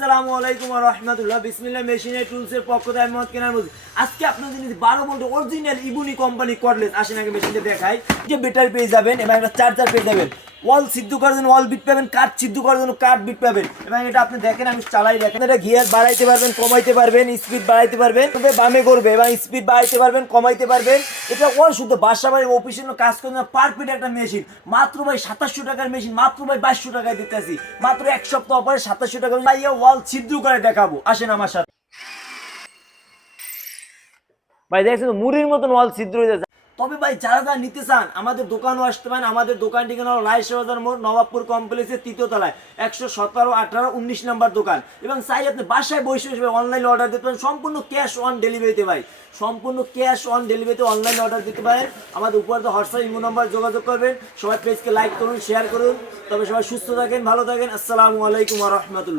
আসসালামু আলাইকুম ওয়া রাহমাতুল্লাহ। বিসমিল্লাহ মেশিনের টুলসের পক্ষ থেকে আমি মোহাম্মদ কেনার বলছি। আজকে আপনাদের যদি 12 ভোল্ট অরিজিনাল ইবুনি কোম্পানি কর্ডলেস আসেন আগে মেশিনটা দেখাই। যে ব্যাটারি পেয়ে যাবেন এবং একটা চার্জার পেয়ে যাবেন। ওয়াল সিদ্ধ করার জন্য ওয়াল বিট পাবেন, কাঠ সিদ্ধ করার জন্য কাঠ বিট পাবেন। এবং এটা আপনি দেখেন, আমি চালাই দেখেন, এটা গিয়ার বাড়াইতে পারবেন, কমাইতে পারবেন, স্পিড বাড়াইতে পারবেন, তবে বামে করবে এবং স্পিড বাড়াইতে পারবেন, কমাইতে পারবেন। এটা ওয়াল শুদ্ধ বাসা বাড়ি অফিসের কাজ করার জন্য পারফেক্ট একটা মেশিন। মাত্র ভাই 2700 টাকার মেশিন, মাত্র ভাই 2200 টাকায় দিতেছি। মাত্র এক সপ্তাহ পরে 2700 টাকা ওয়াল ছিদ্র করে দেখাবো। আসেন আমার সাথে ভাই, দেখছেন মুড়ির মতন ওয়াল ছিদ্র হয়ে যাচ্ছে। তবে ভাই যারা যারা নিতে চান আমাদের দোকানও আসতে পারেন। আমাদের দোকান ঠিকানা হলো রায়শা বাজার মোড়, নবাবপুর কমপ্লেক্সের 3য় তলায় 117, 18, 19 নম্বর দোকান। এবং চাই আপনি বাসায় বসে বসে অনলাইনে অর্ডার দিতে পারেন, সম্পূর্ণ ক্যাশ অন ডেলিভারিতে। ভাই সম্পূর্ণ ক্যাশ অন ডেলিভারিতে অনলাইনে অর্ডার দিতে পারেন। আমাদের উপরে হোয়াটসঅ্যাপ ইমো নাম্বার যোগাযোগ করবেন। সবাই পেজকে লাইক করুন, শেয়ার করুন। তবে সবাই সুস্থ থাকেন, ভালো থাকেন। আসসালামু আলাইকুম ওয়া রাহমাতুল্লাহ।